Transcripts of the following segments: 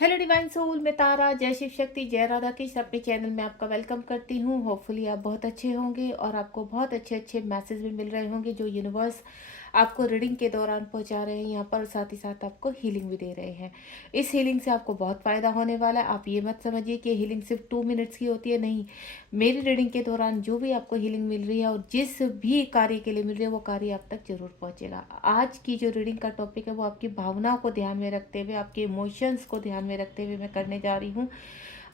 Hello divine soul, मैं तारा। जय शिव शक्ति, जय राधा कृष्ण। अपने चैनल में आपका वेलकम करती हूँ। होपफुली आप बहुत अच्छे होंगे और आपको बहुत अच्छे अच्छे मैसेज भी मिल रहे होंगे जो यूनिवर्स आपको रीडिंग के दौरान पहुँचा रहे हैं यहाँ पर। साथ ही साथ आपको हीलिंग भी दे रहे हैं। इस हीलिंग से आपको बहुत फ़ायदा होने वाला है। आप ये मत समझिए कि हीलिंग सिर्फ 2 मिनट्स की होती है, नहीं। मेरी रीडिंग के दौरान जो भी आपको हीलिंग मिल रही है और जिस भी कार्य के लिए मिल रही है वो कार्य आप तक जरूर पहुंचेगा। आज की जो रीडिंग का टॉपिक है वो आपकी भावनाओं को ध्यान में रखते हुए, आपके इमोशंस को ध्यान में रखते हुए मैं करने जा रही हूँ।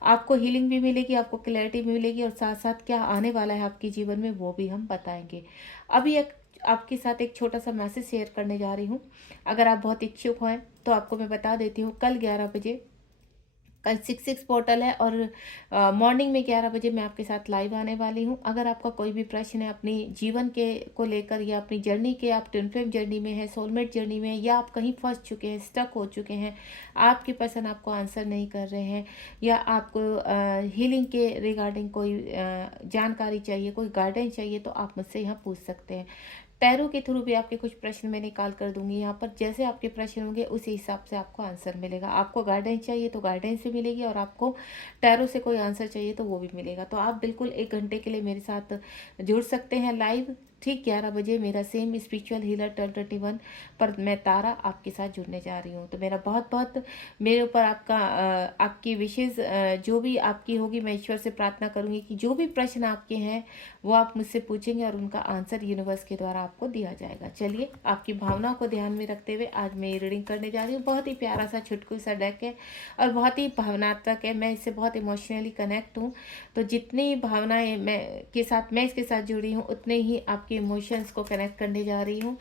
आपको हीलिंग भी मिलेगी, आपको क्लैरिटी भी मिलेगी और साथ साथ क्या आने वाला है आपके जीवन में वो भी हम बताएंगे। अभी एक आपके साथ एक छोटा सा मैसेज शेयर करने जा रही हूँ। अगर आप बहुत इच्छुक हैं तो आपको मैं बता देती हूँ, कल 11 बजे कल 6 पोर्टल है और मॉर्निंग में 11 बजे मैं आपके साथ लाइव आने वाली हूँ। अगर आपका कोई भी प्रश्न है अपनी जीवन के को लेकर या अपनी जर्नी के, आप ट्विन फ्लेम जर्नी में है, सोलमेट जर्नी में है, या आप कहीं फंस चुके हैं, स्टक हो चुके हैं, आपके पर्सन आपको आंसर नहीं कर रहे हैं, या आपको हीलिंग के रिगार्डिंग कोई जानकारी चाहिए, कोई गाइडेंस चाहिए, तो आप मुझसे यहाँ पूछ सकते हैं। टैरो के थ्रू भी आपके कुछ प्रश्न मैं निकाल कर दूंगी यहाँ पर। जैसे आपके प्रश्न होंगे उसी हिसाब से आपको आंसर मिलेगा। आपको गाइडेंस चाहिए तो गाइडेंस भी मिलेगी और आपको टैरो से कोई आंसर चाहिए तो वो भी मिलेगा। तो आप बिल्कुल 1 घंटे के लिए मेरे साथ जुड़ सकते हैं लाइव। ठीक 11 बजे मेरा सेम स्पिरिचुअल हीलर 1021 पर मैं तारा आपके साथ जुड़ने जा रही हूँ। तो मेरा बहुत बहुत मेरे ऊपर आपकी विशेष जो भी आपकी होगी, मैं ईश्वर से प्रार्थना करूंगी कि जो भी प्रश्न आपके हैं वो आप मुझसे पूछेंगे और उनका आंसर यूनिवर्स के द्वारा आपको दिया जाएगा। चलिए, आपकी भावनाओं को ध्यान में रखते हुए आज मैं ये रीडिंग करने जा रही हूँ। बहुत ही प्यारा सा छुटकू सा डेक है और बहुत ही भावनात्मक है। मैं इससे बहुत इमोशनली कनेक्ट हूँ। तो जितनी भावनाएं मैं इसके साथ जुड़ी हूँ उतने ही आपके इमोशंस को कनेक्ट करने जा रही हूँ।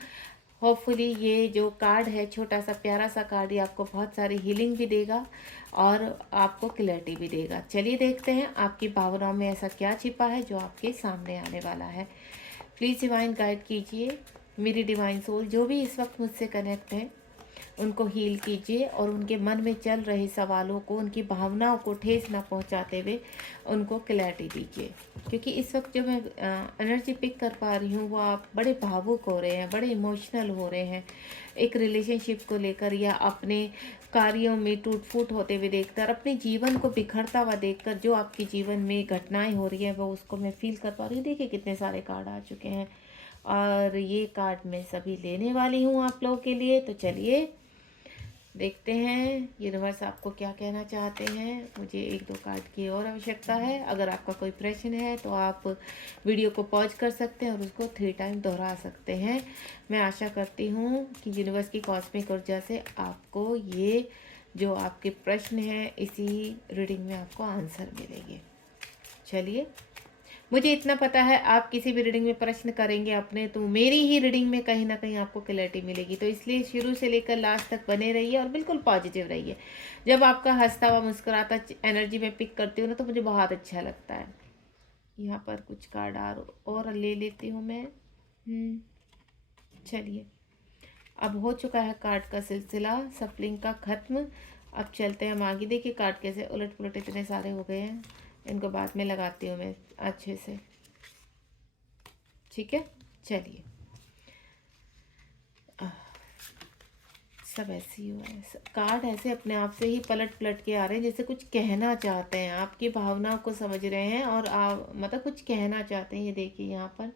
होपफुली ये जो कार्ड है, छोटा सा प्यारा सा कार्ड, ये आपको बहुत सारी हीलिंग भी देगा और आपको क्लैरिटी भी देगा। चलिए देखते हैं आपकी भावनाओं में ऐसा क्या छिपा है जो आपके सामने आने वाला है। प्लीज़ डिवाइन गाइड कीजिए मेरी डिवाइन सोल, जो भी इस वक्त मुझसे कनेक्ट है उनको हील कीजिए और उनके मन में चल रहे सवालों को, उनकी भावनाओं को ठेस ना पहुंचाते हुए उनको क्लैरिटी दीजिए। क्योंकि इस वक्त जो मैं एनर्जी पिक कर पा रही हूँ वो आप बड़े भावुक हो रहे हैं, बड़े इमोशनल हो रहे हैं एक रिलेशनशिप को लेकर, या अपने कार्यों में टूट फूट होते हुए देखकर, अपने जीवन को बिखरता हुआ देखकर जो आपके जीवन में घटनाएं हो रही हैं वो उसको मैं फील कर पा रही हूँ। देखिए कितने सारे कार्ड आ चुके हैं और ये कार्ड मैं सभी लेने वाली हूँ आप लोगों के लिए। तो चलिए देखते हैं यूनिवर्स आपको क्या कहना चाहते हैं। मुझे 1-2 कार्ड की और आवश्यकता है। अगर आपका कोई प्रश्न है तो आप वीडियो को पॉज कर सकते हैं और उसको 3 टाइम दोहरा सकते हैं। मैं आशा करती हूँ कि यूनिवर्स की कॉस्मिक ऊर्जा से आपको ये जो आपके प्रश्न हैं इसी रीडिंग में आपको आंसर मिलेंगे। चलिए, मुझे इतना पता है आप किसी भी रीडिंग में प्रश्न करेंगे अपने तो मेरी ही रीडिंग में कहीं ना कहीं आपको क्लैरिटी मिलेगी। तो इसलिए शुरू से लेकर लास्ट तक बने रहिए और बिल्कुल पॉजिटिव रहिए। जब आपका हंसता हुआ मुस्कुराता एनर्जी में पिक करती हूँ ना तो मुझे बहुत अच्छा लगता है। यहाँ पर कुछ कार्ड और ले लेती हूँ मैं। चलिए, अब हो चुका है कार्ड का सिलसिला सफलिंग का खत्म। अब चलते हैं हम आगे। देखिए कार्ड कैसे उलट पुलट इतने सारे हो गए हैं। इनको बाद में लगाती हूँ मैं अच्छे से। ठीक है, चलिए। सब ऐसे ही हुआ है। कार्ड ऐसे अपने आप से ही पलट पलट के आ रहे हैं जैसे कुछ कहना चाहते हैं, आपकी भावनाओं को समझ रहे हैं और आप मतलब कुछ कहना चाहते हैं। ये देखिए यहाँ पर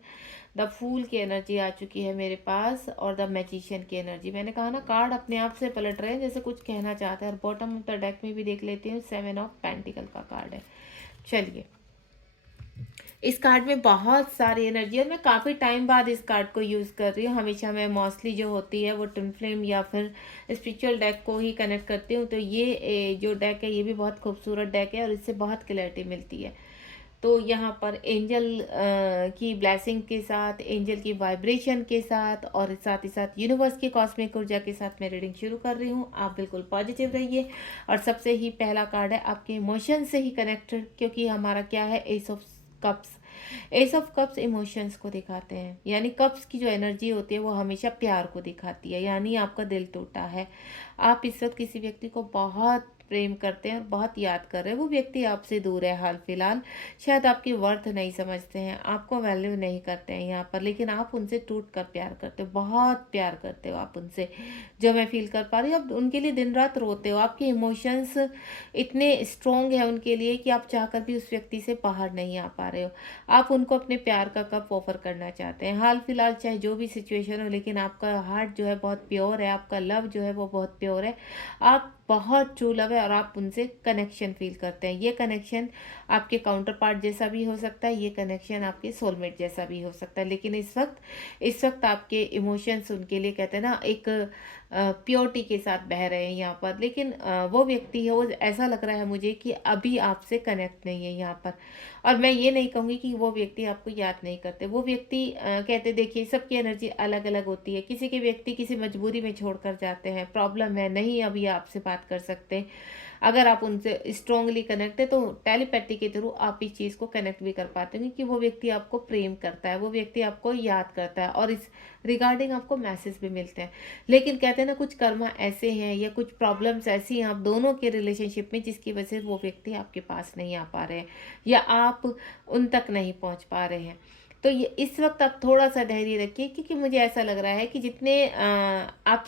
द फूल की एनर्जी आ चुकी है मेरे पास और द मैजिशियन की एनर्जी। मैंने कहा ना कार्ड अपने आप से पलट रहे हैं जैसे कुछ कहना चाहते हैं। और बॉटम ऑफ द डेक में भी देख लेती हूँ 7 ऑफ पेंटिकल का कार्ड है। चलिए, इस कार्ड में बहुत सारी एनर्जी है और मैं काफ़ी टाइम बाद इस कार्ड को यूज़ कर रही हूँ। हमेशा मैं मोस्टली जो होती है वो ट्विन फ्लेम या फिर स्पिरिचुअल डेक को ही कनेक्ट करती हूँ। तो ये जो डेक है ये भी बहुत खूबसूरत डेक है और इससे बहुत क्लैरिटी मिलती है। तो यहाँ पर एंजल की ब्लेसिंग के साथ, एंजल की वाइब्रेशन के साथ और साथ ही साथ यूनिवर्स की कॉस्मिक ऊर्जा के साथ मैं रीडिंग शुरू कर रही हूँ। आप बिल्कुल पॉजिटिव रहिए। और सबसे ही पहला कार्ड है आपके इमोशन से ही कनेक्टेड, क्योंकि हमारा क्या है, S of cups. S of cups emotions को दिखाते हैं, यानी कप्स की जो एनर्जी होती है वो हमेशा प्यार को दिखाती है, यानी आपका दिल टूटा है, आप इस वक़्त किसी व्यक्ति को बहुत प्रेम करते हैं और बहुत याद कर रहे हैं। वो व्यक्ति आपसे दूर है हाल-फिलहाल, शायद आपकी वर्थ नहीं समझते हैं, आपको वैल्यू नहीं करते हैं यहाँ पर, लेकिन आप उनसे टूट कर प्यार करते हो, बहुत प्यार करते हो आप उनसे, जो मैं फ़ील कर पा रही हूँ। आप उनके लिए दिन-रात रोते हो, आपके इमोशंस इतने स्ट्रॉन्ग हैं उनके लिए कि आप चाहकर भी उस व्यक्ति से बाहर नहीं आ पा रहे हो। आप उनको अपने प्यार का कप ऑफ़र करना चाहते हैं। हाल-फिलहाल चाहे जो भी सिचुएशन हो, लेकिन आपका हार्ट जो है बहुत प्योर है, आपका लव जो है वो बहुत प्योर है। आप बहुत ट्रू लव है और आप उनसे कनेक्शन फ़ील करते हैं। ये कनेक्शन आपके काउंटर पार्ट जैसा भी हो सकता है, ये कनेक्शन आपके सोलमेट जैसा भी हो सकता है। लेकिन इस वक़्त आपके इमोशंस उनके लिए कहते हैं ना एक प्योरिटी के साथ बह रहे हैं यहाँ पर। लेकिन वो व्यक्ति है, वो ऐसा लग रहा है मुझे कि अभी आपसे कनेक्ट नहीं है यहाँ पर। और मैं ये नहीं कहूँगी कि वो व्यक्ति आपको याद नहीं करते। वो व्यक्ति कहते देखिए सबकी एनर्जी अलग-अलग होती है। किसी के व्यक्ति किसी मजबूरी में छोड़कर जाते हैं, प्रॉब्लम है, नहीं अभी आपसे बात कर सकते। अगर आप उनसे स्ट्रांगली कनेक्ट है तो टेलीपैथी के थ्रू आप इस चीज़ को कनेक्ट भी कर पाते हैं कि वो व्यक्ति आपको प्रेम करता है, वो व्यक्ति आपको याद करता है और इस रिगार्डिंग आपको मैसेज भी मिलते हैं। लेकिन कहते हैं ना कुछ कर्मा ऐसे हैं या कुछ प्रॉब्लम्स ऐसी हैं आप दोनों के रिलेशनशिप में जिसकी वजह से वो व्यक्ति आपके पास नहीं आ पा रहे हैं या आप उन तक नहीं पहुंच पा रहे हैं। तो ये इस वक्त आप थोड़ा सा धैर्य रखिए क्योंकि मुझे ऐसा लग रहा है कि जितने आप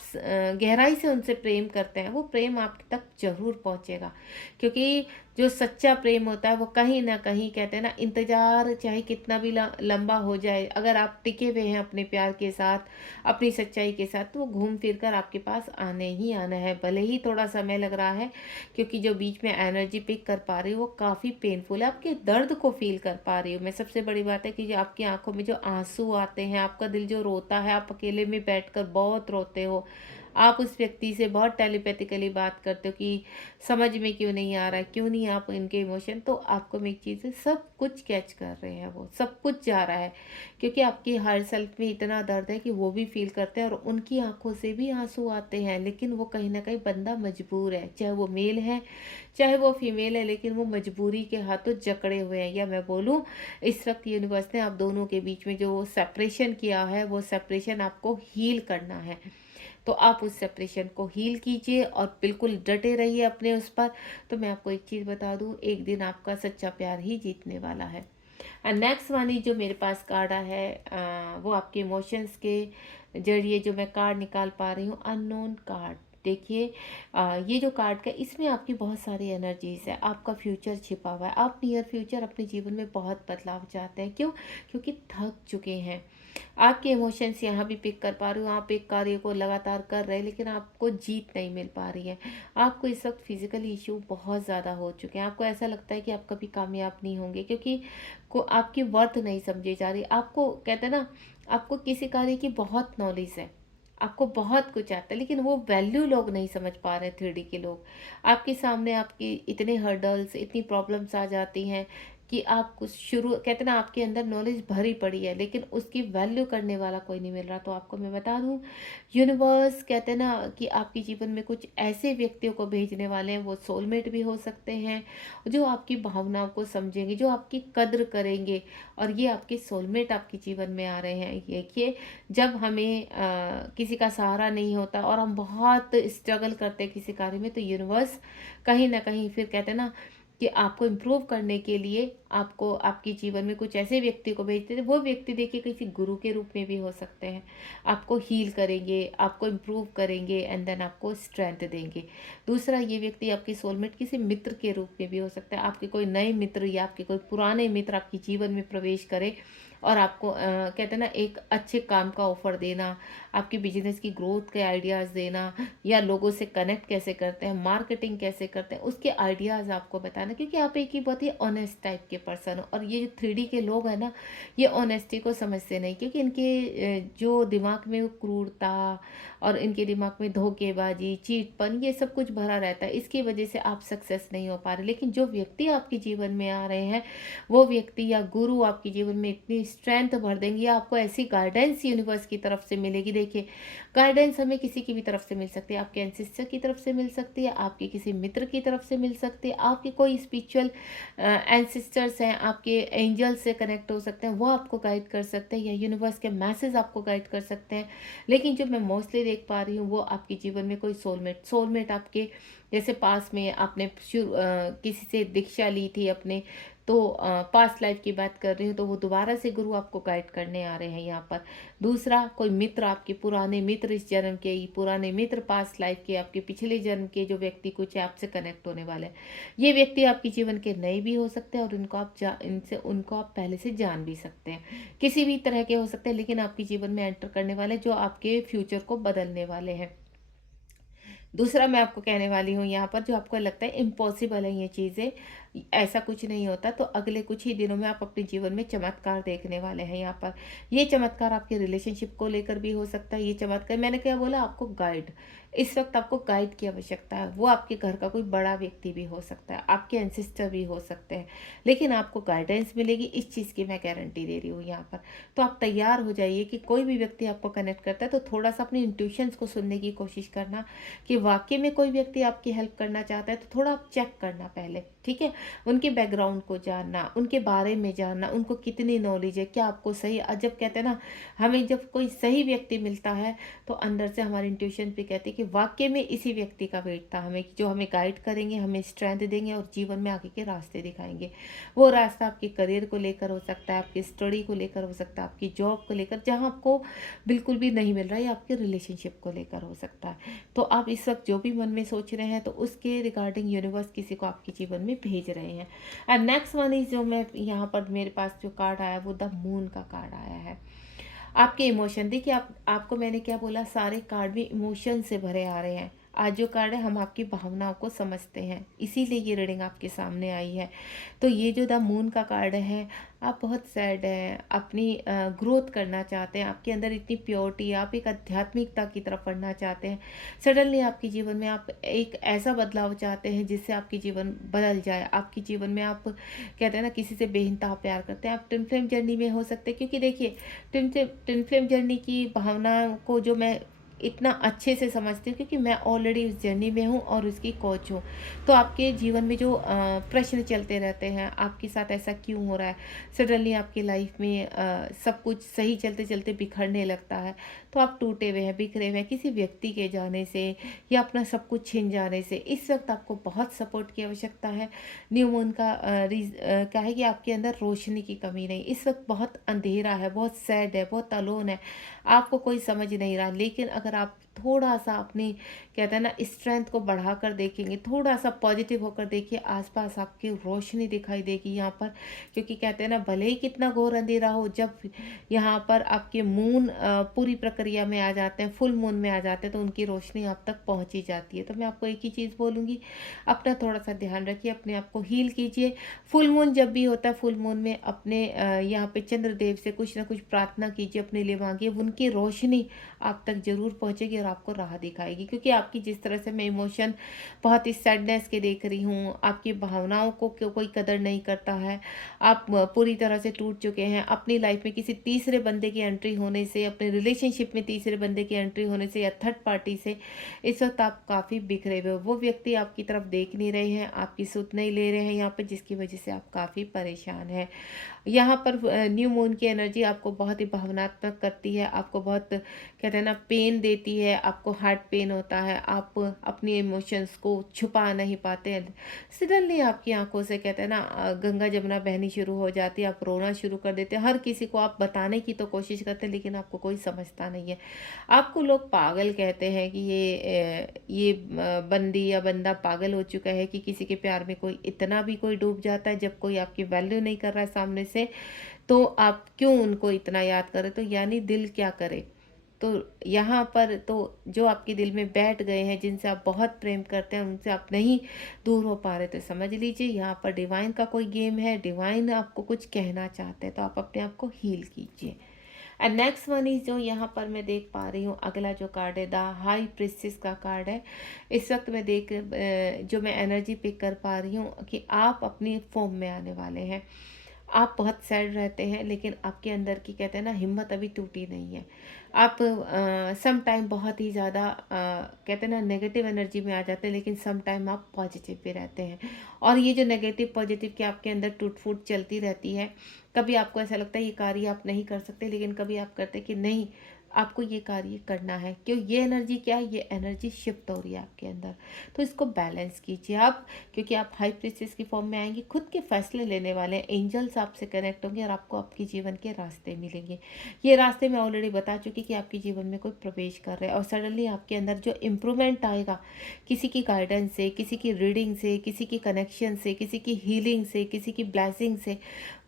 गहराई से उनसे प्रेम करते हैं वो प्रेम आप तक जरूर पहुंचेगा। क्योंकि जो सच्चा प्रेम होता है वो कहीं ना कहीं कहते हैं ना इंतजार चाहे कितना भी लंबा हो जाए, अगर आप टिके हुए हैं अपने प्यार के साथ, अपनी सच्चाई के साथ, तो वो घूम फिर कर आपके पास आने ही आना है, भले ही थोड़ा समय लग रहा है। क्योंकि जो बीच में एनर्जी पिक कर पा रही हूँ वो काफ़ी पेनफुल है, आपके दर्द को फील कर पा रही हूँ मैं। सबसे बड़ी बात है कि जो आपकी आंखों में जो आंसू आते हैं, आपका दिल जो रोता है, आप अकेले में बैठकर बहुत रोते हो, आप उस व्यक्ति से बहुत टेलीपैथिकली बात करते हो कि समझ में क्यों नहीं आ रहा है, क्यों नहीं आप इनके इमोशन, तो आपको मैं एक चीज़ सब कुछ कैच कर रहे हैं, वो सब कुछ जा रहा है। क्योंकि आपकी हर सेल्फ में इतना दर्द है कि वो भी फील करते हैं और उनकी आंखों से भी आंसू आते हैं। लेकिन वो कहीं ना कहीं बंदा मजबूर है, चाहे वो मेल है चाहे वो फीमेल है, लेकिन वो मजबूरी के हाथों जकड़े हुए हैं। या मैं बोलूँ इस वक्त यूनिवर्स ने आप दोनों के बीच में जो सेपरेशन किया है वो सेपरेशन आपको हील करना है। तो आप उस सेपरेशन को हील कीजिए और बिल्कुल डटे रहिए अपने उस पर। तो मैं आपको एक चीज़ बता दूं, एक दिन आपका सच्चा प्यार ही जीतने वाला है। नेक्स्ट वाली जो मेरे पास कार्ड है वो आपके इमोशंस के जरिए जो मैं कार्ड निकाल पा रही हूँ, अननोन कार्ड। देखिए ये जो कार्ड का इसमें आपकी बहुत सारी एनर्जीज है, आपका फ्यूचर छिपा हुआ है। आप नियर फ्यूचर अपने जीवन में बहुत बदलाव चाहते हैं। क्यों? क्योंकि थक चुके हैं। आपके इमोशंस यहाँ भी पिक कर पा रही हूँ, आप एक कार्य को लगातार कर रहे हैं लेकिन आपको जीत नहीं मिल पा रही है। आपको इस वक्त फिजिकली इश्यू बहुत ज़्यादा हो चुके हैं, आपको ऐसा लगता है कि आप कभी कामयाब नहीं होंगे क्योंकि को आपकी वर्थ नहीं समझी जा रही। आपको कहते हैं ना आपको किसी कार्य की बहुत नॉलेज है, आपको बहुत कुछ आता है, लेकिन वो वैल्यू लोग नहीं समझ पा रहे। 3D के लोग आपके सामने, आपकी इतने हर्डल्स, इतनी प्रॉब्लम्स आ जाती हैं कि आप कुछ शुरू कहते हैं ना आपके अंदर नॉलेज भरी पड़ी है लेकिन उसकी वैल्यू करने वाला कोई नहीं मिल रहा। तो आपको मैं बता दूं, यूनिवर्स कहते हैं ना कि आपके जीवन में कुछ ऐसे व्यक्तियों को भेजने वाले हैं, वो सोलमेट भी हो सकते हैं, जो आपकी भावनाओं को समझेंगे, जो आपकी कद्र करेंगे। और ये आपके सोलमेट आपके जीवन में आ रहे हैं। देखिए जब हमें किसी का सहारा नहीं होता और हम बहुत स्ट्रगल करते हैं किसी कार्य में, तो यूनिवर्स कहीं ना कहीं फिर कहते हैं ना कि आपको इम्प्रूव करने के लिए आपको आपके जीवन में कुछ ऐसे व्यक्ति को भेजते थे। वो व्यक्ति देखिए किसी गुरु के रूप में भी हो सकते हैं, आपको हील करेंगे, आपको इम्प्रूव करेंगे एंड देन आपको स्ट्रेंथ देंगे। दूसरा, ये व्यक्ति आपके सोलमेट किसी मित्र के रूप में भी हो सकता है। आपके कोई नए मित्र या आपके कोई पुराने मित्र आपके जीवन में प्रवेश करे और आपको कहते हैं ना एक अच्छे काम का ऑफर देना, आपके बिजनेस की ग्रोथ के आइडियाज़ देना, या लोगों से कनेक्ट कैसे करते हैं, मार्केटिंग कैसे करते हैं, उसके आइडियाज़ आपको बताना। क्योंकि आप एक ही बहुत ही ऑनेस्ट टाइप के पर्सन हो और ये जो 3D के लोग हैं ना, ये ऑनेस्टी को समझते नहीं क्योंकि इनके जो दिमाग में वो क्रूरता और इनके दिमाग में धोखेबाजी, चीटपन, ये सब कुछ भरा रहता है। इसकी वजह से आप सक्सेस नहीं हो पा रहे। लेकिन जो व्यक्ति आपके जीवन में आ रहे हैं, वो व्यक्ति या गुरु आपके जीवन में इतनी स्ट्रेंथ भर देंगी, आपको ऐसी गाइडेंस यूनिवर्स की तरफ से मिलेगी। देखिए, गाइडेंस हमें किसी की भी तरफ से मिल सकती है, आपके एंसेस्टर की तरफ से मिल सकती है, आपके किसी मित्र की तरफ से मिल सकती है, आपके कोई स्पिरिचुअल एंसेस्टर्स हैं, आपके एंजल से कनेक्ट हो सकते हैं, वो आपको गाइड कर सकते हैं, या यूनिवर्स के मैसेज आपको गाइड कर सकते हैं। लेकिन जो मैं मोस्टली देख पा रही हूँ, वो आपके जीवन में कोई सोलमेट आपके जैसे पास में आपने किसी से दीक्षा ली थी अपने, तो पास्ट लाइफ की बात कर रही हूँ, तो वो दोबारा से गुरु आपको गाइड करने आ रहे हैं यहाँ पर। दूसरा, कोई मित्र, आपके पुराने मित्र, इस जन्म के ही पुराने मित्र, पास्ट लाइफ के, आपके पिछले जन्म के जो व्यक्ति कुछ है आपसे कनेक्ट होने वाले हैं। ये व्यक्ति आपके जीवन के नए भी हो सकते हैं, और उनको आप पहले से जान भी सकते हैं, किसी भी तरह के हो सकते हैं, लेकिन आपके जीवन में एंटर करने वाले जो आपके फ्यूचर को बदलने वाले हैं। दूसरा मैं आपको कहने वाली हूँ यहाँ पर, जो आपको लगता है इम्पॉसिबल है ये चीज़ें, ऐसा कुछ नहीं होता, तो अगले कुछ ही दिनों में आप अपने जीवन में चमत्कार देखने वाले हैं यहाँ पर। ये चमत्कार आपके रिलेशनशिप को लेकर भी हो सकता है। ये चमत्कार, मैंने क्या बोला, आपको गाइड, इस वक्त आपको गाइड की आवश्यकता है। वो आपके घर का कोई बड़ा व्यक्ति भी हो सकता है, आपके एंसेस्टर भी हो सकते हैं, लेकिन आपको गाइडेंस मिलेगी, इस चीज़ की मैं गारंटी दे रही हूँ यहाँ पर। तो आप तैयार हो जाइए कि कोई भी व्यक्ति आपको कनेक्ट करता है तो थोड़ा सा अपने इंट्यूशंस को सुनने की कोशिश करना, कि वाकई में कोई व्यक्ति आपकी हेल्प करना चाहता है, तो थोड़ा आप चेक करना पहले, ठीक है। उनके बैकग्राउंड को जानना, उनके बारे में जानना, उनको कितनी नॉलेज है, क्या आपको सही, जब कहते हैं ना, हमें जब कोई सही व्यक्ति मिलता है तो अंदर से हमारी इंट्यूशन पे कहती है कि वाकई में इसी व्यक्ति का वेट था हमें, जो हमें गाइड करेंगे, हमें स्ट्रेंथ देंगे और जीवन में आगे के रास्ते दिखाएंगे। वो रास्ता आपके करियर को लेकर हो सकता है, आपकी स्टडी को लेकर हो सकता है, आपकी जॉब को लेकर, जहाँ आपको बिल्कुल भी नहीं मिल रहा है, या आपके रिलेशनशिप को लेकर हो सकता है। तो आप इस वक्त जो भी मन में सोच रहे हैं, तो उसके रिगार्डिंग यूनिवर्स किसी को आपके जीवन में भेज रहे हैं। एंड नेक्स्ट वन इज, जो मैं यहाँ पर मेरे पास जो कार्ड आया, वो द मून का कार्ड आया है। आपके इमोशन, देखिए आपको मैंने क्या बोला, सारे कार्ड भी इमोशन से भरे आ रहे हैं। आज जो कार्ड है, हम आपकी भावनाओं को समझते हैं, इसीलिए ये रीडिंग आपके सामने आई है। तो ये जो द मून का कार्ड है, आप बहुत सैड हैं, अपनी ग्रोथ करना चाहते हैं, आपके अंदर इतनी प्योरिटी, आप एक आध्यात्मिकता की तरफ बढ़ना चाहते हैं। सडनली आपके जीवन में आप एक ऐसा बदलाव चाहते हैं जिससे आपकी जीवन बदल जाए। आपके जीवन में आप कहते हैं ना, किसी से बेइंतहा प्यार करते हैं, आप ट्विन फ्लेम जर्नी में हो सकते हैं, क्योंकि देखिए, ट्विन फ्लेम जर्नी की भावनाओं को जो मैं इतना अच्छे से समझती हूँ, क्योंकि मैं ऑलरेडी उस जर्नी में हूँ और उसकी कोच हूँ। तो आपके जीवन में जो प्रश्न चलते रहते हैं, आपके साथ ऐसा क्यों हो रहा है, सडनली आपकी लाइफ में सब कुछ सही चलते चलते बिखरने लगता है, तो आप टूटे हुए हैं, बिखरे हुए हैं किसी व्यक्ति के जाने से, या अपना सब कुछ छिन जाने से। इस वक्त आपको बहुत सपोर्ट की आवश्यकता है। न्यू मून का क्या है कि आपके अंदर रोशनी की कमी नहीं, इस वक्त बहुत अंधेरा है, बहुत सैड है, बहुत अलोन है, आपको कोई समझ नहीं रहा। लेकिन अगर आप थोड़ा सा अपनी, कहते हैं ना, स्ट्रेंथ को बढ़ाकर देखेंगे, थोड़ा सा पॉजिटिव होकर देखिए, आसपास आपकी रोशनी दिखाई देगी यहाँ पर। क्योंकि कहते हैं ना, भले ही कितना घोर अंधेरा हो, जब यहाँ पर आपके मून पूरी प्रक्रिया में आ जाते हैं, फुल मून में आ जाते हैं, तो उनकी रोशनी आप तक पहुँच ही जाती है। तो मैं आपको एक ही चीज़ बोलूँगी, अपना थोड़ा सा ध्यान रखिए, अपने आप को हील कीजिए। फुल मून जब भी होता है, फुल मून में अपने यहाँ पे चंद्रदेव से कुछ ना कुछ प्रार्थना कीजिए, अपने लिए मांगिए, उनकी रोशनी आप तक जरूर पहुँचेगी और आपको राह दिखाएगी। क्योंकि आपकी जिस तरह से मैं इमोशन बहुत ही सैडनेस के देख रही हूँ, आपकी भावनाओं को कोई कदर नहीं करता है, आप पूरी तरह से टूट चुके हैं अपनी लाइफ में किसी तीसरे बंदे की एंट्री होने से, अपने रिलेशनशिप में तीसरे बंदे की एंट्री होने से, या थर्ड पार्टी से। इस वक्त आप काफ़ी बिखरे हुए हो, वो व्यक्ति आपकी तरफ देख नहीं रहे हैं, आपकी सुध नहीं ले रहे हैं यहाँ पर, जिसकी वजह से आप काफ़ी परेशान हैं। यहाँ पर न्यू मून की एनर्जी आपको बहुत ही भावनात्मक करती है, आपको बहुत, कहते हैं ना, पेन देती है, आपको हार्ट पेन होता है, आप अपनी इमोशंस को छुपा नहीं पाते हैं। सडनली आपकी आंखों से, कहते हैं ना, गंगा जमुना बहनी शुरू हो जाती है, आप रोना शुरू कर देते हैं। हर किसी को आप बताने की तो कोशिश करते हैं, लेकिन आपको कोई समझता नहीं है। आपको लोग पागल कहते हैं कि ये बंदी या बंदा पागल हो चुका है, कि किसी के प्यार में कोई इतना भी कोई डूब जाता है, जब कोई आपकी वैल्यू नहीं कर रहा है सामने से, तो आप क्यों उनको इतना याद करें। तो यानी दिल क्या करे। तो यहाँ पर तो जो आपके दिल में बैठ गए हैं, जिनसे आप बहुत प्रेम करते हैं, उनसे आप नहीं दूर हो पा रहे, तो समझ लीजिए यहाँ पर डिवाइन का कोई गेम है, डिवाइन आपको कुछ कहना चाहते हैं, तो आप अपने आप को हील कीजिए। एंड नेक्स्ट वन इज, जो यहाँ पर मैं देख पा रही हूँ, अगला जो कार्ड है, द हाई प्रिंसेस का कार्ड है। इस वक्त मैं जो मैं एनर्जी पिक कर पा रही हूँ, कि आप अपनी फॉर्म में आने वाले हैं, आप बहुत सैड रहते हैं, लेकिन आपके अंदर की कहते हैं ना हिम्मत अभी टूटी नहीं है। आप सम टाइम बहुत ही ज़्यादा कहते हैं ना नेगेटिव एनर्जी में आ जाते हैं, लेकिन सम टाइम आप पॉजिटिव भी रहते हैं। और ये जो नेगेटिव पॉजिटिव की आपके अंदर टूट फूट चलती रहती है, कभी आपको ऐसा लगता है ये कार्य आप नहीं कर सकते, लेकिन कभी आप करते हैं कि नहीं, आपको ये कार्य करना है। क्यों? ये एनर्जी क्या है? ये एनर्जी शिफ्ट हो रही है आपके अंदर। तो इसको बैलेंस कीजिए आप, क्योंकि आप हाई प्रीस्टेस की फॉर्म में आएंगे, खुद के फैसले लेने वाले हैं, एंजल्स आपसे कनेक्ट होंगे और आपको आपके जीवन के रास्ते मिलेंगे। ये रास्ते मैं ऑलरेडी बता चुकी कि आपके जीवन में कोई प्रवेश कर रहा है, और सडनली आपके अंदर जो इम्प्रूवमेंट आएगा, किसी की गाइडेंस से, किसी की रीडिंग से, किसी की कनेक्शन से, किसी की हीलिंग से, किसी की ब्लेसिंग से,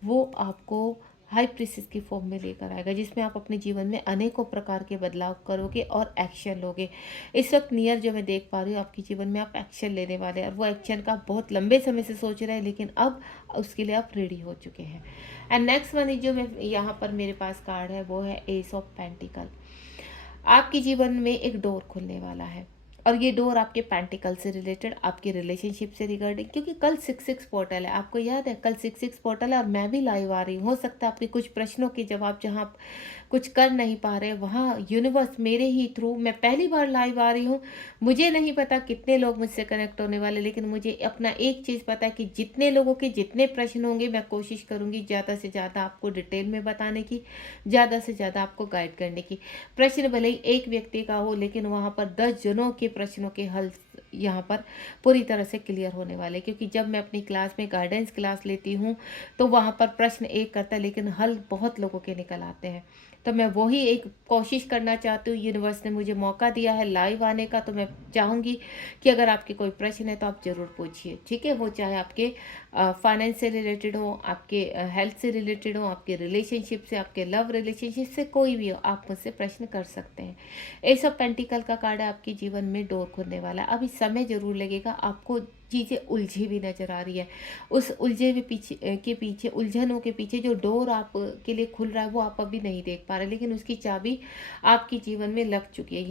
वो आपको हाई प्रीसेस की फॉर्म में लेकर आएगा, जिसमें आप अपने जीवन में अनेकों प्रकार के बदलाव करोगे और एक्शन लोगे। इस वक्त नियर जो मैं देख पा रही हूँ, आपके जीवन में आप एक्शन लेने वाले हैं, और वो एक्शन का आप बहुत लंबे समय से सोच रहे हैं, लेकिन अब उसके लिए आप रेडी हो चुके हैं। एंड नेक्स्ट वन जो मैं यहाँ पर मेरे पास कार्ड है, वो है एस ऑफ पेंटिकल। आपके जीवन में एक डोर खुलने वाला है, और ये डोर आपके पेंटिकल से रिलेटेड, आपके रिलेशनशिप से रिगार्डिंग, क्योंकि कल 6-6 पोर्टल है, आपको याद है कल 6-6 पोर्टल है, और मैं भी लाइव आ रही हूँ। हो सकता है आपके कुछ प्रश्नों के जवाब जहाँ आप कुछ कर नहीं पा रहे, वहाँ यूनिवर्स मेरे ही थ्रू, मैं पहली बार लाइव आ रही हूँ। मुझे नहीं पता कितने लोग मुझसे कनेक्ट होने वाले, लेकिन मुझे अपना एक चीज़ पता है कि जितने लोगों के जितने प्रश्न होंगे, मैं कोशिश करूँगी ज़्यादा से ज़्यादा आपको डिटेल में बताने की, ज़्यादा से ज़्यादा आपको गाइड करने की। प्रश्न भले ही एक व्यक्ति का हो, लेकिन वहाँ पर 10 जनों के प्रश्नों के हल यहाँ पर पूरी तरह से क्लियर होने वाले, क्योंकि जब मैं अपनी क्लास में गाइडेंस क्लास लेती हूँ, तो वहाँ पर प्रश्न एक करता है, लेकिन हल बहुत लोगों के निकल आते हैं। तो मैं वही एक कोशिश करना चाहती हूँ। यूनिवर्स ने मुझे मौका दिया है लाइव आने का, तो मैं चाहूँगी कि अगर आपके कोई प्रश्न है तो आप ज़रूर पूछिए, ठीक है? वो चाहे आपके फाइनेंस से रिलेटेड हो, आपके हेल्थ से रिलेटेड हो, आपके रिलेशनशिप से, आपके लव रिलेशनशिप से, कोई भी हो, आप मुझसे प्रश्न कर सकते हैं। एस ऑफ पेंटिकल का कार्ड है, आपके जीवन में डोर खुलने वाला है। अभी समय ज़रूर लगेगा, आपको चीज़ें उलझी भी नज़र आ रही है। उस उलझे हुए के पीछे, उलझनों के पीछे जो डोर आप के लिए खुल रहा है, वो आप अभी नहीं देख पा रहे, लेकिन उसकी चाबी आपके जीवन में लग चुकी है।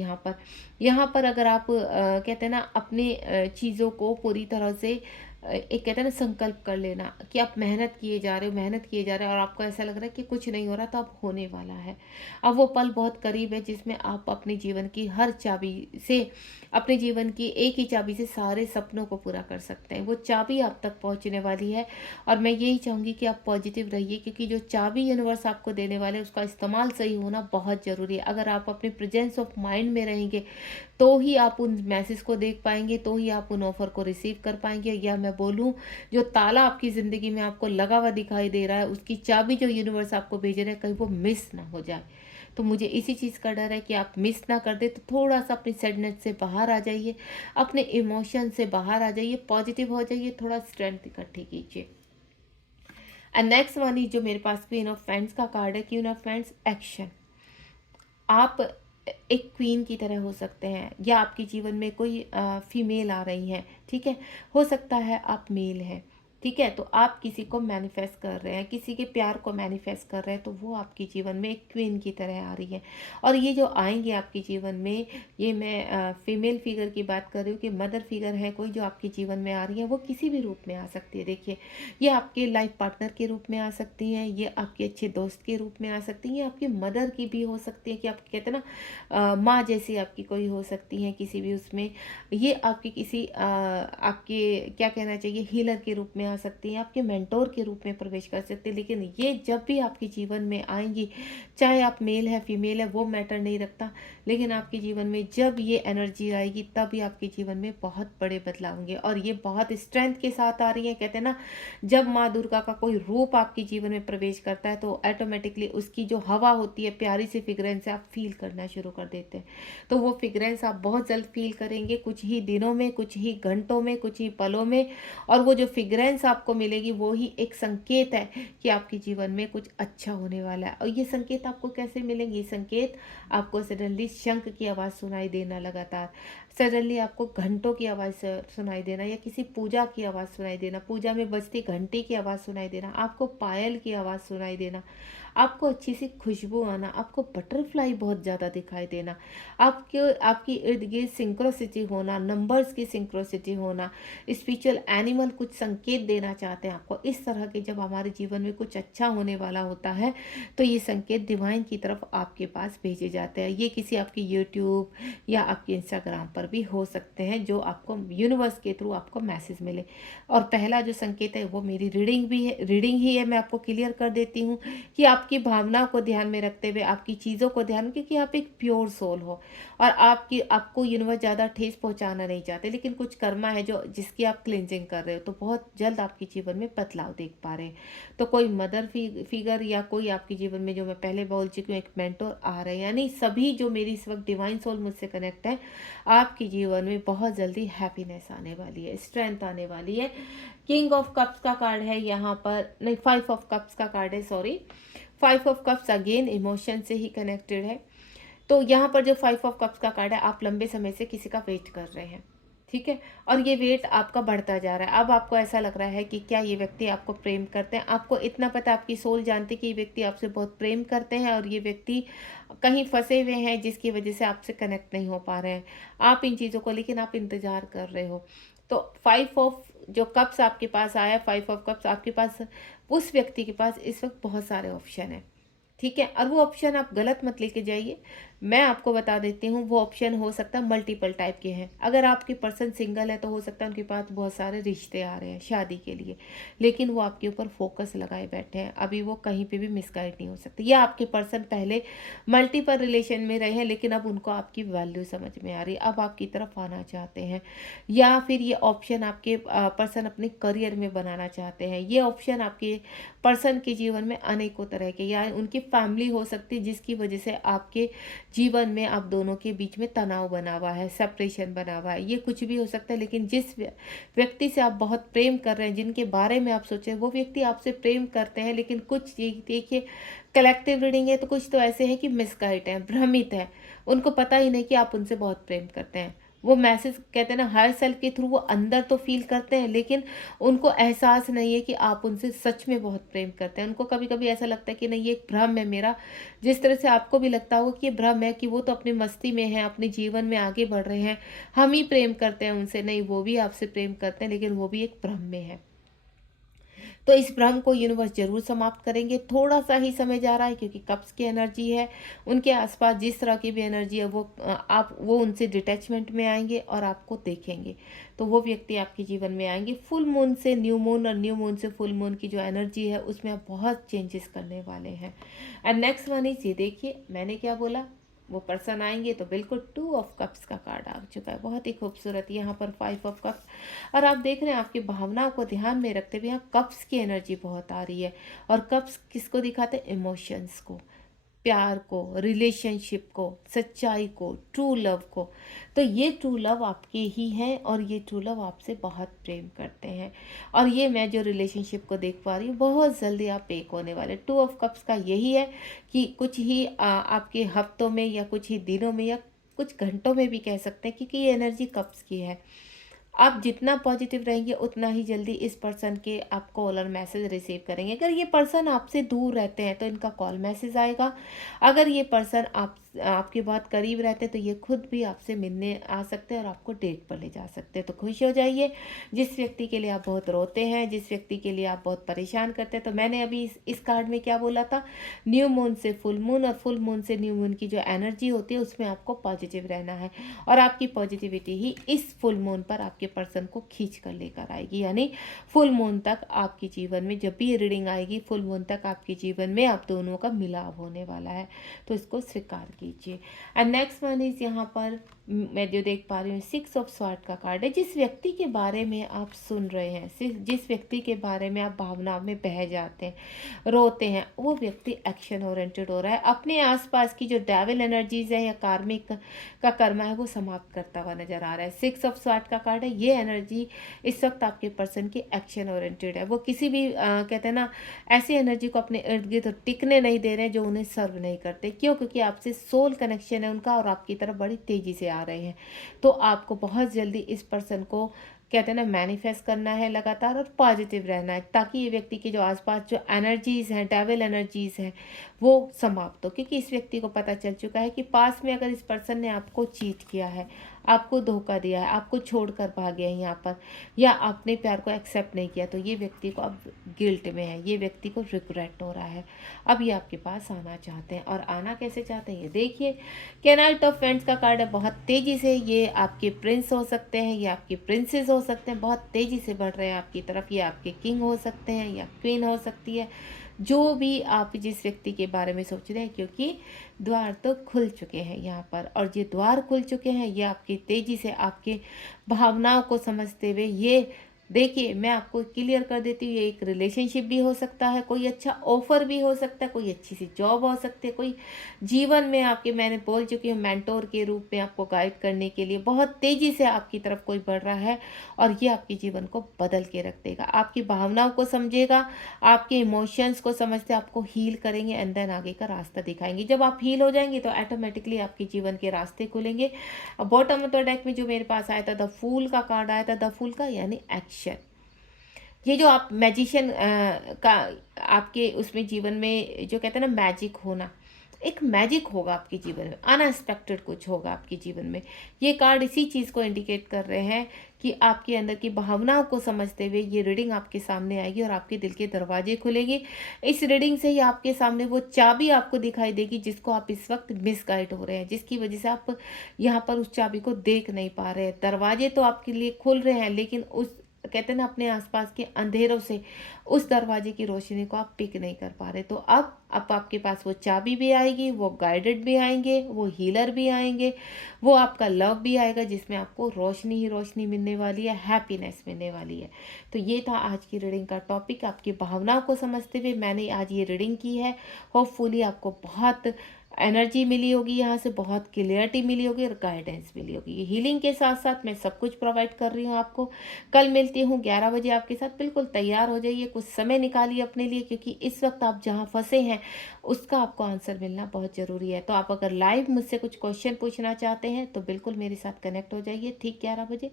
यहाँ पर अगर आप कहते हैं ना अपने चीज़ों को पूरी तरह से एक कहते हैं ना संकल्प कर लेना कि आप मेहनत किए जा रहे हो, मेहनत किए जा रहे हो, और आपको ऐसा लग रहा है कि कुछ नहीं हो रहा, तो अब होने वाला है। अब वो पल बहुत करीब है, जिसमें आप अपने जीवन की हर चाबी से, अपने जीवन की एक ही चाबी से सारे सपनों को पूरा कर सकते हैं। वो चाबी आप तक पहुंचने वाली है, और मैं यही चाहूँगी कि आप पॉजिटिव रहिए, क्योंकि जो चाबी यूनिवर्स आपको देने वाले उसका इस्तेमाल सही होना बहुत ज़रूरी है। अगर आप अपने प्रेजेंस ऑफ माइंड में रहेंगे, तो ही आप उन मैसेज को देख पाएंगे, तो ही आप उन ऑफर को रिसीव कर पाएंगे। या मैं बोलूँ, जो ताला आपकी ज़िंदगी में आपको लगा हुआ दिखाई दे रहा है, उसकी चाबी जो यूनिवर्स आपको भेज रहे हैं, कहीं वो मिस ना हो जाए। तो मुझे इसी चीज़ का डर है कि आप मिस ना कर दे। तो थोड़ा सा अपनी सैडनेस से बाहर आ जाइए, अपने इमोशन से बाहर आ जाइए, पॉजिटिव हो जाइए, थोड़ा स्ट्रेंथ इकट्ठी कीजिए। एंड नेक्स्ट वाली जो मेरे पास क्वीन ऑफ फ्रेंड्स का कार्ड है, क्वीन ऑफ फ्रेंड्स एक्शन। आप एक क्वीन की तरह हो सकते हैं, या आपके जीवन में कोई फीमेल आ रही हैं, ठीक है? हो सकता है आप मेल हैं, ठीक है? तो आप किसी को मैनिफेस्ट कर रहे हैं, किसी के प्यार को मैनिफेस्ट कर रहे हैं, तो वो आपके जीवन में एक क्वीन की तरह आ रही है। और ये जो आएंगे आपके जीवन में, ये मैं फीमेल फिगर की बात कर रही हूँ कि मदर फिगर है कोई जो आपके जीवन में आ रही है। वो किसी भी रूप में आ सकती है। देखिए, ये आपके लाइफ पार्टनर के रूप में आ सकती हैं, ये आपके अच्छे दोस्त के रूप में आ सकती हैं, ये आपकी मदर की भी हो सकती है, कि आप कहते हैं ना माँ जैसी आपकी कोई हो सकती हैं किसी भी उसमें। ये आपकी किसी आपके क्या कहना चाहिए हीलर के रूप में आ सकती हैं, आपके मेंटोर के रूप में प्रवेश कर सकती है। लेकिन ये जब भी आपके जीवन में आएंगी, चाहे आप मेल है फीमेल है, वो मैटर नहीं रखता, लेकिन आपके जीवन में जब ये एनर्जी आएगी, तभी आपके जीवन में बहुत बड़े बदलाव होंगे। और ये बहुत स्ट्रेंथ के साथ आ रही है। कहते हैं ना, जब माँ दुर्गा का कोई रूप आपके जीवन में प्रवेश करता है, तो ऑटोमेटिकली उसकी जो हवा होती है, प्यारी सी फ्रेग्रेंस आप फील करना शुरू कर देते हैं। तो वो फ्रेग्रेंस आप बहुत जल्द फील करेंगे, कुछ ही दिनों में, कुछ ही घंटों में, कुछ ही पलों में। और वो जो फ्रेग्रेंस आपको मिलेगी, वो ही एक संकेत है कि आपके जीवन में कुछ अच्छा होने वाला है। और ये संकेत आपको कैसे मिलेंगे? ये संकेत आपको सडनली शंख की आवाज़ सुनाई देना लगातार, सडनली आपको घंटों की आवाज़ सुनाई देना या किसी पूजा की आवाज़ सुनाई देना, पूजा में बजती घंटी की आवाज़ सुनाई देना, आपको पायल की आवाज़ सुनाई देना, आपको अच्छी सी खुशबू आना, आपको बटरफ्लाई बहुत ज़्यादा दिखाई देना, आपके आपकी इर्द गिर्द सिंक्रोसिटी होना, नंबर्स की सिंक्रोसिटी होना, स्पिरिचुअल एनिमल कुछ संकेत देना चाहते हैं आपको। इस तरह के जब हमारे जीवन में कुछ अच्छा होने वाला होता है तो ये संकेत डिवाइन की तरफ आपके पास भेजे जाते हैं। ये किसी आपके यूट्यूब या आपके इंस्टाग्राम पर भी हो सकते हैं, जो आपको यूनिवर्स के थ्रू आपको मैसेज मिले। और पहला जो संकेत है वो मेरी रीडिंग ही है। मैं आपको क्लियर कर देती हूँ कि आपकी भावनाओं को ध्यान में रखते हुए, आपकी चीज़ों को ध्यान, क्योंकि आप एक प्योर सोल हो और आपको यूनिवर्स ज़्यादा ठेस पहुंचाना नहीं चाहते, लेकिन कुछ कर्मा है जो जिसकी आप क्लिनजिंग कर रहे हो, तो बहुत जल्द आपके जीवन में बदलाव देख पा रहे हैं। तो कोई मदर फिगर या कोई आपके जीवन में, जो मैं पहले बोल चुकी हूँ, एक मेंटोर आ रहे हैं, यानी सभी जो मेरी इस वक्त डिवाइन सोल मुझसे कनेक्ट है, आपके जीवन में बहुत जल्दी हैप्पीनेस आने वाली है, स्ट्रेंथ आने वाली है। किंग ऑफ कप्स का कार्ड है यहाँ पर, नहीं, 5 ऑफ कप्स का कार्ड है, sorry. 5 of cups again emotion से ही कनेक्टेड है। तो यहाँ पर जो 5 ऑफ कप्स का कार्ड है, आप लंबे समय से किसी का वेट कर रहे हैं, ठीक है, और ये वेट आपका बढ़ता जा रहा है। अब आपको ऐसा लग रहा है कि क्या ये व्यक्ति आपको प्रेम करते हैं। आपको इतना पता, आपकी सोल जानती है कि ये व्यक्ति आपसे बहुत प्रेम करते हैं और ये व्यक्ति कहीं फंसे हुए हैं जिसकी वजह से आपसे कनेक्ट नहीं हो पा रहे हैं आप इन चीज़ों को, लेकिन आप इंतज़ार कर रहे हो। तो 5 ऑफ जो कप्स आपके पास आया, 5 ऑफ कप्स आपके पास, उस व्यक्ति के पास इस वक्त बहुत सारे ऑप्शन हैं, ठीक है, और वो ऑप्शन आप गलत मत लेके जाइए। मैं आपको बता देती हूँ, वो ऑप्शन हो सकता है मल्टीपल टाइप के हैं। अगर आपके पर्सन सिंगल है तो हो सकता है उनके पास बहुत सारे रिश्ते आ रहे हैं शादी के लिए, लेकिन वो आपके ऊपर फोकस लगाए बैठे हैं, अभी वो कहीं पे भी मिसगाइड नहीं हो सकते। या आपके पर्सन पहले मल्टीपल रिलेशन में रहे हैं, लेकिन अब उनको आपकी वैल्यू समझ में आ रही है, अब आपकी तरफ आना चाहते हैं। या फिर ये ऑप्शन आपके पर्सन अपने करियर में बनाना चाहते हैं। ये ऑप्शन आपके पर्सन के जीवन में अनेकों तरह के, या उनकी फैमिली हो सकती है जिसकी वजह से आपके जीवन में आप दोनों के बीच में तनाव बना हुआ है, सेपरेशन बना हुआ है, ये कुछ भी हो सकता है। लेकिन जिस व्यक्ति से आप बहुत प्रेम कर रहे हैं, जिनके बारे में आप सोचे, वो व्यक्ति आपसे प्रेम करते हैं, लेकिन कुछ देखिए, कलेक्टिव रीडिंग है तो कुछ तो ऐसे हैं कि मिसगाइड हैं, भ्रमित है, उनको पता ही नहीं कि आप उनसे बहुत प्रेम करते हैं। वो मैसेज कहते हैं ना, हायर सेल्फ के थ्रू वो अंदर तो फील करते हैं, लेकिन उनको एहसास नहीं है कि आप उनसे सच में बहुत प्रेम करते हैं। उनको कभी कभी ऐसा लगता है कि नहीं, ये एक भ्रम है मेरा, जिस तरह से आपको भी लगता होगा कि ये भ्रम है कि वो तो अपनी मस्ती में है, अपने जीवन में आगे बढ़ रहे हैं, हम ही प्रेम करते हैं उनसे। नहीं, वो भी आपसे प्रेम करते हैं, लेकिन वो भी एक भ्रम में है। तो इस भ्रम को यूनिवर्स जरूर समाप्त करेंगे। थोड़ा सा ही समय जा रहा है, क्योंकि कप्स की एनर्जी है, उनके आसपास जिस तरह की भी एनर्जी है, वो उनसे डिटैचमेंट में आएंगे और आपको देखेंगे। तो वो व्यक्ति आपके जीवन में आएंगे। फुल मून से न्यू मून और न्यू मून से फुल मून की जो एनर्जी है, उसमें आप बहुत चेंजेस करने वाले हैं। एंड नेक्स्ट वन इज, ये देखिए मैंने क्या बोला, वो पर्सन आएंगे तो बिल्कुल 2 ऑफ कप्स का कार्ड आ चुका है, बहुत ही खूबसूरत। यहाँ पर 5 ऑफ कप्स, और आप देख रहे हैं आपकी भावनाओं को ध्यान में रखते हुए यहाँ कप्स की एनर्जी बहुत आ रही है। और कप्स किसको दिखाते हैं? इमोशंस को, प्यार को, रिलेशनशिप को, सच्चाई को, ट्रू लव को। तो ये ट्रू लव आपके ही हैं और ये ट्रू लव आपसे बहुत प्रेम करते हैं। और ये मैं जो रिलेशनशिप को देख पा रही हूँ, बहुत जल्दी आप एक होने वाले। 2 ऑफ कप्स का यही है कि कुछ ही आपके हफ्तों में या कुछ ही दिनों में या कुछ घंटों में भी कह सकते हैं, क्योंकि ये एनर्जी कप्स की है। आप जितना पॉजिटिव रहेंगे उतना ही जल्दी इस पर्सन के आप कॉल और मैसेज रिसीव करेंगे। अगर ये पर्सन आपसे दूर रहते हैं तो इनका कॉल मैसेज आएगा। अगर ये पर्सन आपके बहुत करीब रहते हैं तो ये खुद भी आपसे मिलने आ सकते हैं और आपको डेट पर ले जा सकते हैं। तो खुश हो जाइए। जिस व्यक्ति के लिए आप बहुत रोते हैं, जिस व्यक्ति के लिए आप बहुत परेशान करते हैं, तो मैंने अभी इस कार्ड में क्या बोला था, न्यू मून से फुल मून और फुल मून से न्यू मून की जो एनर्जी होती है उसमें आपको पॉजिटिव रहना है। और आपकी पॉजिटिविटी ही इस फुल मून पर आपके पर्सन को खींच कर लेकर आएगी। यानी फुल मून तक आपके जीवन में, जब भी ये रीडिंग आएगी, फुल मून तक आपके जीवन में आप दोनों का मिलाव होने वाला है। तो इसको स्वीकार कीजिए। एंड नेक्स्ट वन इज, यहाँ पर मैं जो देख पा रही हूँ 6 ऑफ स्वॉर्ड का कार्ड है। जिस व्यक्ति के बारे में आप सुन रहे हैं, जिस व्यक्ति के बारे में आप भावनाओं में बह जाते हैं, रोते हैं, वो व्यक्ति एक्शन ओरिएंटेड हो रहा है। अपने आसपास की जो डेविल एनर्जीज है या कार्मिक का कर्मा है, वो समाप्त करता हुआ नजर आ रहा है। 6 ऑफ स्वॉर्ड का कार्ड है। ये एनर्जी इस वक्त आपके पर्सन की एक्शन ओरिएंटेड है। वो किसी भी कहते हैं ना, ऐसी एनर्जी को अपने इर्द गिर्द टिकने नहीं दे रहे हैं जो उन्हें सर्व नहीं करते। क्यों? क्योंकि आपसे सोल कनेक्शन है उनका और आपकी तरफ बड़ी तेजी से आ रहे हैं। तो आपको बहुत जल्दी इस पर्सन को कहते हैं ना मैनिफेस्ट करना है लगातार और पॉजिटिव रहना है, ताकि ये व्यक्ति के जो आसपास जो एनर्जीज हैं, डेविल एनर्जीज हैं, वो समाप्त हो। क्योंकि इस व्यक्ति को पता चल चुका है कि पास में अगर इस पर्सन ने आपको चीट किया है, आपको धोखा दिया है, आपको छोड़कर भाग गया है यहाँ पर, या आपने प्यार को एक्सेप्ट नहीं किया, तो ये व्यक्ति को अब गिल्ट में है, ये व्यक्ति को रिग्रेट हो रहा है। अब ये आपके पास आना चाहते हैं, और आना कैसे चाहते हैं ये देखिए। कैनाइट ऑफ फ्रेंड्स का कार्ड है, बहुत तेज़ी से ये आपके प्रिंस हो सकते हैं, ये आपके प्रिंसेस हो सकते हैं, बहुत तेज़ी से बढ़ रहे हैं आपकी तरफ। ये आपके किंग हो सकते हैं या क्वीन हो सकती है, जो भी आप जिस व्यक्ति के बारे में सोच रहे हैं, क्योंकि द्वार तो खुल चुके हैं यहाँ पर। और ये द्वार खुल चुके हैं, ये आपकी तेज़ी से आपके भावनाओं को समझते हुए, ये देखिए मैं आपको क्लियर कर देती हूँ, ये एक रिलेशनशिप भी हो सकता है, कोई अच्छा ऑफर भी हो सकता है, कोई अच्छी सी जॉब हो सकती है, कोई जीवन में आपके, मैंने बोल चुकी हूँ, मेंटोर के रूप में आपको गाइड करने के लिए बहुत तेज़ी से आपकी तरफ कोई बढ़ रहा है, और ये आपके जीवन को बदल के रख देगा। आपकी भावनाओं को समझेगा, आपके इमोशंस को समझते आपको हील करेंगे, एंड देन आगे का रास्ता दिखाएंगे। जब आप हील हो जाएंगे तो ऑटोमेटिकली आपके जीवन के रास्ते खुलेंगे। बॉटम ऑफ द डेक में जो मेरे पास आया था, द फूल का कार्ड आया था, द फूल का यानी एक्शन। ये जो आप मैजिशियन का आपके उसमें जीवन में जो कहते हैं ना मैजिक होना, एक मैजिक होगा आपके जीवन में, अनएक्सपेक्टेड कुछ होगा आपके जीवन में। ये कार्ड इसी चीज़ को इंडिकेट कर रहे हैं कि आपके अंदर की भावनाओं को समझते हुए ये रीडिंग आपके सामने आएगी और आपके दिल के दरवाजे खुलेंगे। इस रीडिंग से ही आपके सामने वो चाबी आपको दिखाई देगी जिसको आप इस वक्त मिसगाइड हो रहे हैं, जिसकी वजह से आप यहाँ पर उस चाबी को देख नहीं पा रहे हैं। दरवाजे तो आपके लिए खुल रहे हैं, लेकिन उस कहते हैं ना अपने आसपास के अंधेरों से उस दरवाजे की रोशनी को आप पिक नहीं कर पा रहे। तो अब आपके पास वो चाबी भी आएगी, वो गाइडेड भी आएंगे, वो हीलर भी आएंगे, वो आपका लव भी आएगा, जिसमें आपको रोशनी ही रोशनी मिलने वाली है, हैप्पीनेस मिलने वाली है। तो ये था आज की रीडिंग का टॉपिक। आपकी भावनाओं को समझते हुए मैंने आज ये रीडिंग की है। होपफुली आपको बहुत एनर्जी मिली होगी, यहाँ से बहुत क्लियरिटी मिली होगी और गाइडेंस मिली होगी। ये हीलिंग के साथ साथ मैं सब कुछ प्रोवाइड कर रही हूँ आपको। कल मिलती हूँ 11 बजे आपके साथ। बिल्कुल तैयार हो जाइए, कुछ समय निकालिए अपने लिए, क्योंकि इस वक्त आप जहाँ फंसे हैं उसका आपको आंसर मिलना बहुत ज़रूरी है। तो आप अगर लाइव मुझसे कुछ क्वेश्चन पूछना चाहते हैं तो बिल्कुल मेरे साथ कनेक्ट हो जाइए ठीक 11 बजे।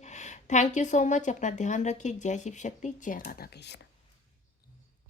Thank you so much. अपना ध्यान रखिए। जय शिव शक्ति, जय राधा कृष्ण।